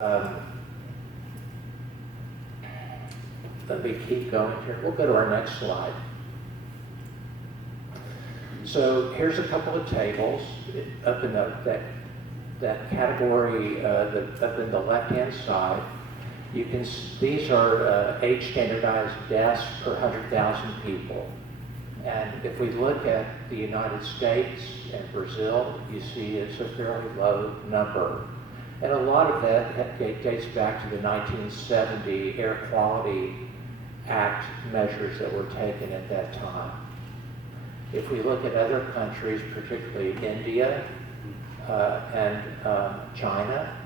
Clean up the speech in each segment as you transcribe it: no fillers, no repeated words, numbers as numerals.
Um, Let me keep going here. We'll go to our next slide. So here's a couple of tables up in that category up in the left-hand side. These are age standardized deaths per 100,000 people. And if we look at the United States and Brazil, you see it's a fairly low number. And a lot of that dates back to the 1970 Air Quality Act measures that were taken at that time. If we look at other countries, particularly India and China,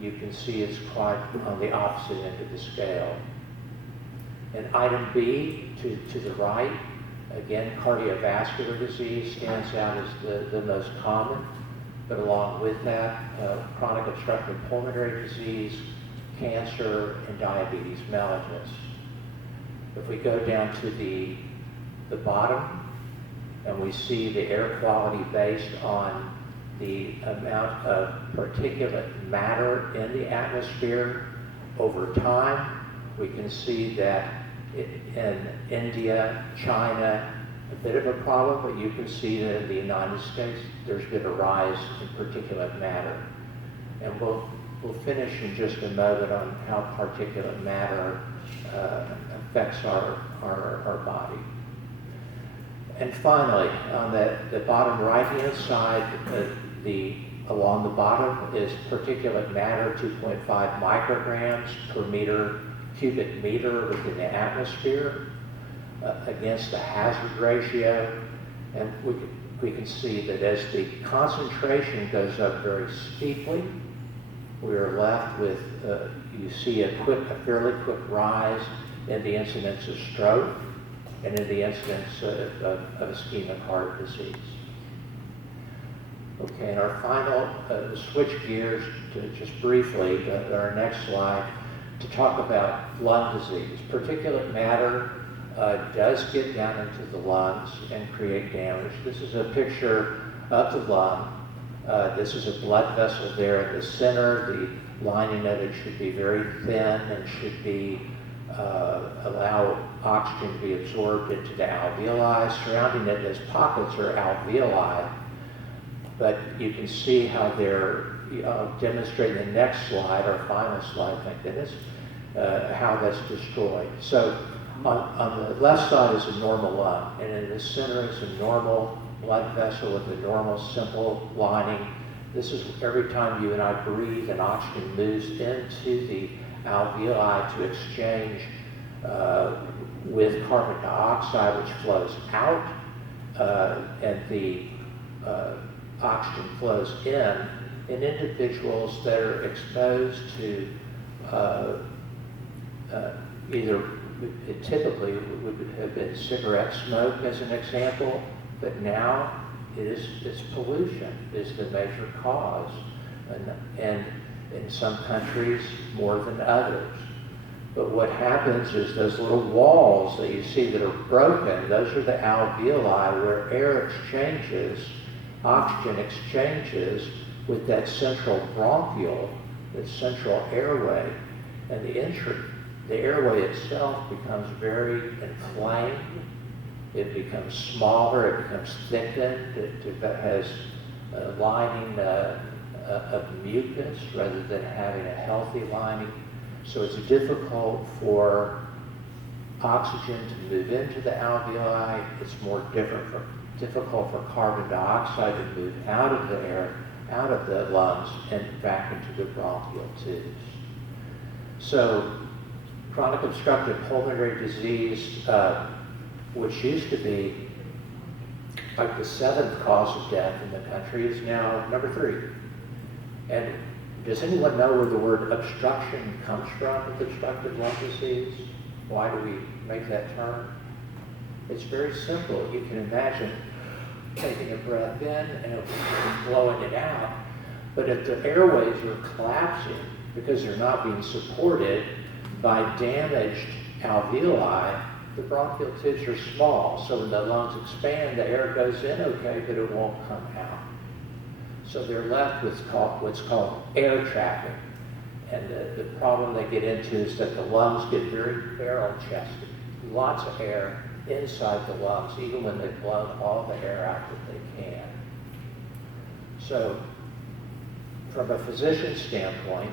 you can see it's quite on the opposite end of the scale. And item B to the right, again, cardiovascular disease stands out as the most common, but along with that, chronic obstructive pulmonary disease, cancer, and diabetes mellitus. If we go down to the bottom, and we see the air quality based on the amount of particulate matter in the atmosphere over time, we can see that in India, China, a bit of a problem, but you can see that in the United States, there's been a rise in particulate matter. And we'll finish in just a moment on how particulate matter affects our body. And finally, on the bottom right-hand side, along the bottom is particulate matter, 2.5 micrograms per cubic meter within the atmosphere against the hazard ratio. And we can see that as the concentration goes up very steeply, we are left with, you see a fairly quick rise in the incidence of stroke and in the incidence of ischemic heart disease. Okay, and our final, switch gears to just briefly to our next slide to talk about lung disease. Particulate matter does get down into the lungs and create damage. This is a picture of the lung. This is a blood vessel there in the center. The lining of it should be very thin and should be allow oxygen to be absorbed into the alveoli. Surrounding it as pockets are alveoli. But you can see how they're demonstrating the next slide, our final slide, thank goodness, how that's destroyed. So on the left side is a normal lung, and in the center is a normal blood vessel with a normal simple lining. This is every time you and I breathe, and oxygen moves into the alveoli to exchange with carbon dioxide, which flows out, and the oxygen flows in individuals that are exposed to either, it typically would have been cigarette smoke as an example, but now it's pollution is the major cause, and in some countries more than others. But what happens is those little walls that you see that are broken, those are the alveoli where air exchanges, oxygen exchanges with that central bronchiole, that central airway, and the airway itself becomes very inflamed. It becomes smaller, it becomes thickened, it has a lining of mucus rather than having a healthy lining. So it's difficult for oxygen to move into the alveoli. It's more difficult for carbon dioxide to move out of the air, out of the lungs, and back into the bronchial tubes. So chronic obstructive pulmonary disease, which used to be like the 7th cause of death in the country, is now number 3. And does anyone know where the word obstruction comes from with obstructive lung disease? Why do we make that term? It's very simple. You can imagine taking a breath in and blowing it out, but if the airways are collapsing because they're not being supported by damaged alveoli, the bronchial tubes are small, so when the lungs expand, the air goes in okay, but it won't come out. So they're left with what's called air trapping. And the problem they get into is that the lungs get very barrel-chested. Lots of air inside the lungs, even when they've blown all the air out that they can. So, from a physician standpoint,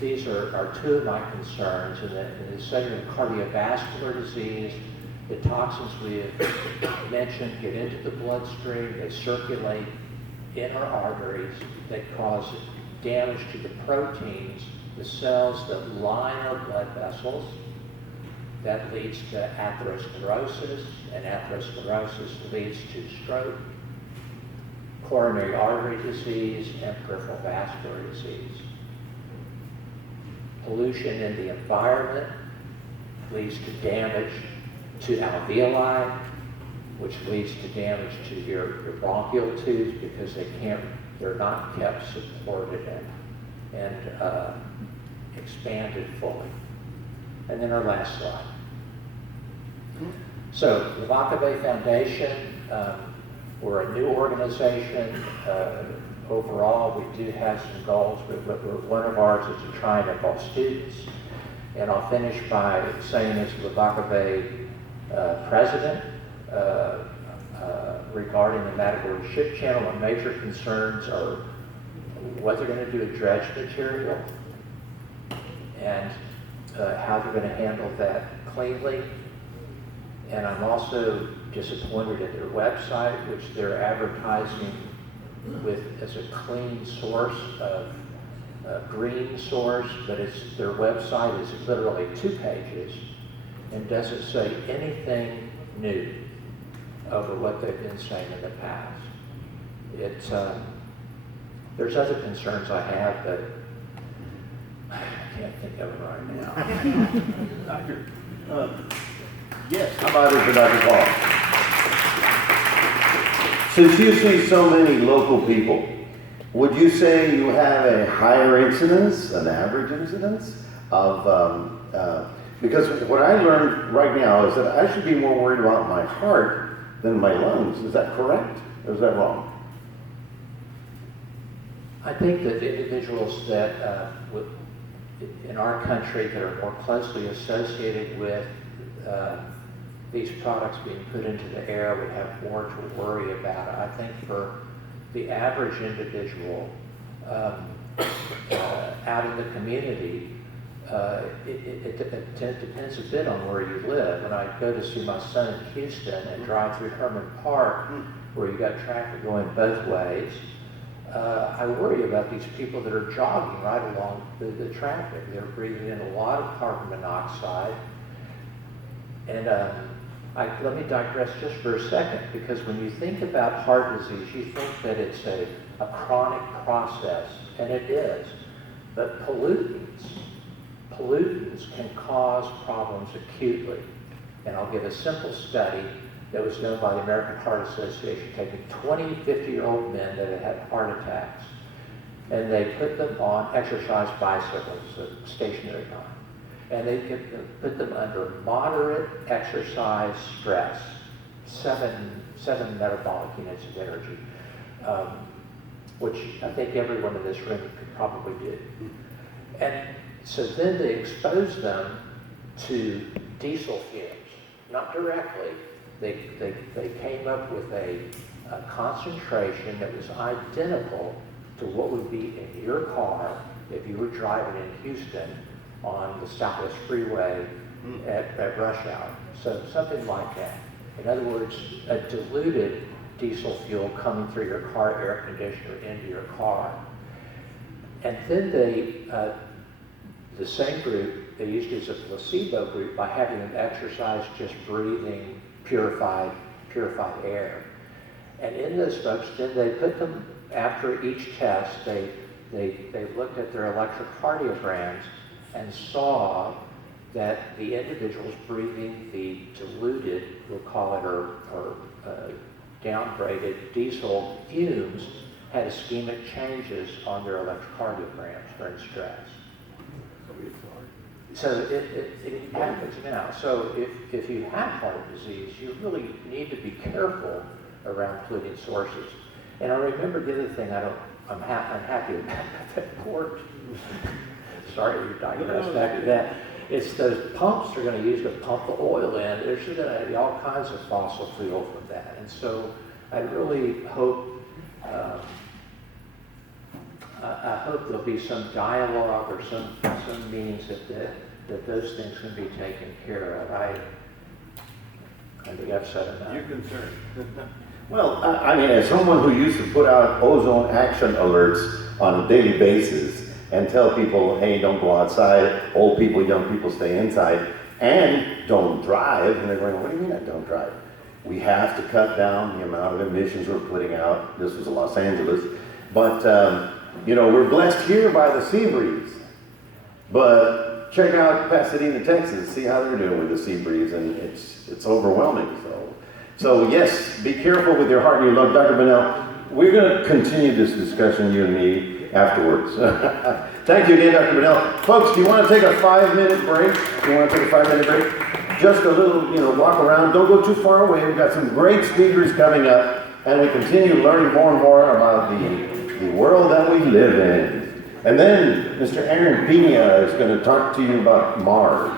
these are two of my concerns. In the segment of cardiovascular disease, the toxins we have mentioned get into the bloodstream, they circulate in our arteries, that cause damage to the proteins, the cells that line our blood vessels. That leads to atherosclerosis, and atherosclerosis leads to stroke, coronary artery disease, and peripheral vascular disease. Pollution in the environment leads to damage to alveoli, which leads to damage to your bronchial tubes because they're not kept supported and expanded fully. And then our last slide. So, Lavaca Bay Foundation, we're a new organization. Overall, we do have some goals, but one of ours is to try and involve students. And I'll finish by saying as Lavaca Bay president, regarding the Matagorda Ship Channel, our major concerns are what they're going to do with dredge material and how they're going to handle that cleanly. And I'm also disappointed at their website, which they're advertising as a clean source of green source, but their website is literally 2 pages and doesn't say anything new over what they've been saying in the past. There's other concerns I have, but I can't think of it right now. Doctor, yes, how about it, Dr. Paul? Since you see so many local people, would you say you have a higher incidence, an average incidence of, because what I learned right now is that I should be more worried about my heart than my lungs. Is that correct, or is that wrong? I think that individuals that in our country that are more closely associated with these products being put into the air would have more to worry about. I think for the average individual out in the community, it depends a bit on where you live. When I go to see my son in Houston and drive through Herman Park, where you got traffic going both ways, I worry about these people that are jogging right along the traffic. They're breathing in a lot of carbon monoxide. And let me digress just for a second, because when you think about heart disease, you think that it's a chronic process, and it is. But pollutants can cause problems acutely. And I'll give a simple study that was done by the American Heart Association, taking 20, 50-year-old men that had had heart attacks, and they put them on exercise bicycles, a stationary kind. And they put them under moderate exercise stress, seven metabolic units of energy, which I think everyone in this room could probably do. And so then they exposed them to diesel fumes, not directly. They came up with a concentration that was identical to what would be in your car if you were driving in Houston on the Southwest Freeway at rush hour. So something like that. In other words, a diluted diesel fuel coming through your car air conditioner into your car. And then the same group, they used it as a placebo group by having them exercise just breathing purified air. And in those folks, then they put them, after each test, they looked at their electrocardiograms and saw that the individuals breathing the diluted, we'll call it, or downgraded diesel fumes had ischemic changes on their electrocardiograms during stress. So it happens now. So if you have heart disease, you really need to be careful around polluting sources. And I remember the other thing I'm happy about that report sorry to digress back to that. It's those pumps they're going to use to pump the oil in. There's going to be all kinds of fossil fuel from that. And so I really hope, I hope there'll be some dialogue or some means that those things can be taken care of. I think I've said enough. You're concerned. Well, I mean, as someone who used to put out ozone action alerts on a daily basis and tell people, hey, don't go outside, old people, young people stay inside, and don't drive, and they're going, what do you mean I don't drive? We have to cut down the amount of emissions we're putting out. This was Los Angeles. But, you know, we're blessed here by the sea breeze. But check out Pasadena, Texas, see how they're doing with the sea breeze, and it's overwhelming. So yes, be careful with your heart and your love. Dr. Bunnell, we're going to continue this discussion, you and me, afterwards. Thank you again, Dr. Bunnell. Folks, do you want to take a 5-minute break? Do you want to take a 5-minute break? Just a little, you know, walk around. Don't go too far away. We've got some great speakers coming up, and we continue learning more and more about the world that we live in. And then Mr. Aaron Pina is going to talk to you about Mars.